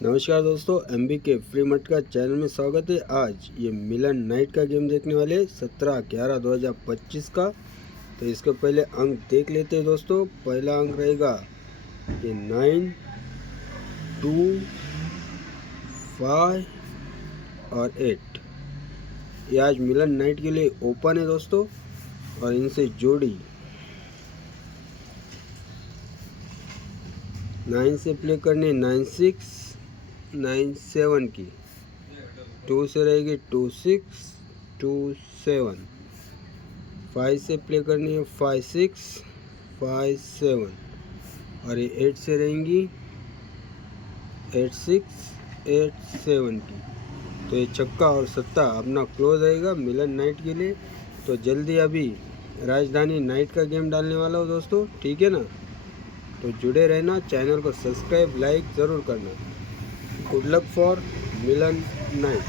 नमस्कार दोस्तों, एमबी के फ्री मटका चैनल में स्वागत है। आज ये मिलन नाइट का गेम देखने वाले 17/11/2025 का। तो इसके पहले अंक देख लेते हैं दोस्तों। पहला अंक रहेगा ये 9, 2, 5 और 8। ये आज मिलन नाइट के लिए ओपन है दोस्तों, और इनसे जोड़ी 9 से प्ले करनी 9, 6, 9, 7 की। 2 से रहेगी 2, 6, 2, 7। 5 से प्ले करनी है 5, 6, 5, 7। और ये 8 से रहेंगी 8, 6, 8, 7 की। तो ये छक्का और सत्ता अपना क्लोज रहेगा मिलन नाइट के लिए। तो जल्दी अभी राजधानी नाइट का गेम डालने वाला हो दोस्तों, ठीक है ना। तो जुड़े रहना, चैनल को सब्सक्राइब लाइक ज़रूर करना। Good luck for Milan night.